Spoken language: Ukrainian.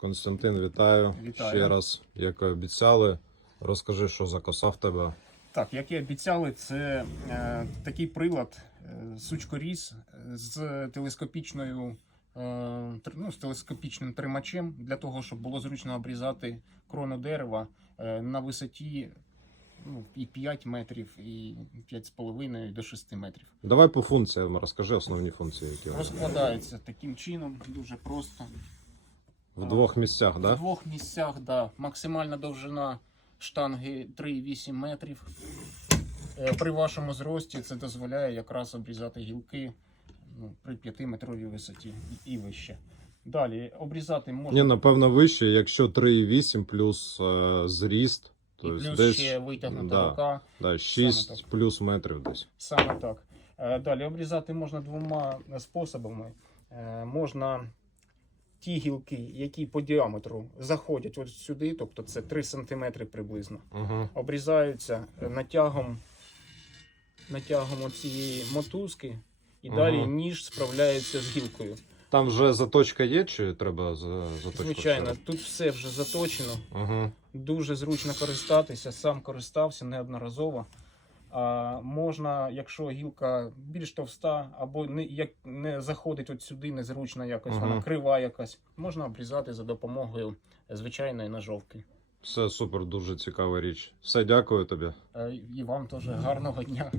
Константин, вітаю. Вітаю. ще раз. Як і обіцяли, розкажи, що за коса в тебе. Так, як і обіцяли, це е, такий прилад е, сучкоріз з телескопічною е, ну, з телескопічним тримачем для того, щоб було зручно обрізати крону дерева е, на висоті ну, і 5 метрів, і 5,5 до 6 метрів. Давай по функціям розкажи основні функції, які. Розкладається таким чином, дуже просто. В двох місцях, В да? двох місцях, да. Максимальна довжина штанги 3,8 метрів. Е, При вашому зрості це дозволяє якраз обрізати гілки ну, при 5-метровій висоті і вище. Далі обрізати Ні, можна напевно, вище, якщо 3,8 плюс е, зріст, і плюс десь ще витягнута да, рука. да, 6 так. плюс метрів десь. Саме так. Е, Далі обрізати можна двома способами. Е, Можна ті гілки, які по діаметру заходять от сюди, тобто це 3 см приблизно. Угу. обрізаються е, натягом, натягом цієї мотузки, і Ага. далі ніж справляється з гілкою. Там вже заточка є, чи треба за заточку? Звичайно, тут все вже заточено, Угу. дуже зручно користатися, сам користався неодноразово. А можна, якщо гілка більш товста, або не, як не заходить от сюди незручно якось, угу. вона крива якась, можна обрізати за допомогою звичайної ножовки. Все супер, дуже цікава річ. Все, дякую тобі. Е, І вам теж гарного дня.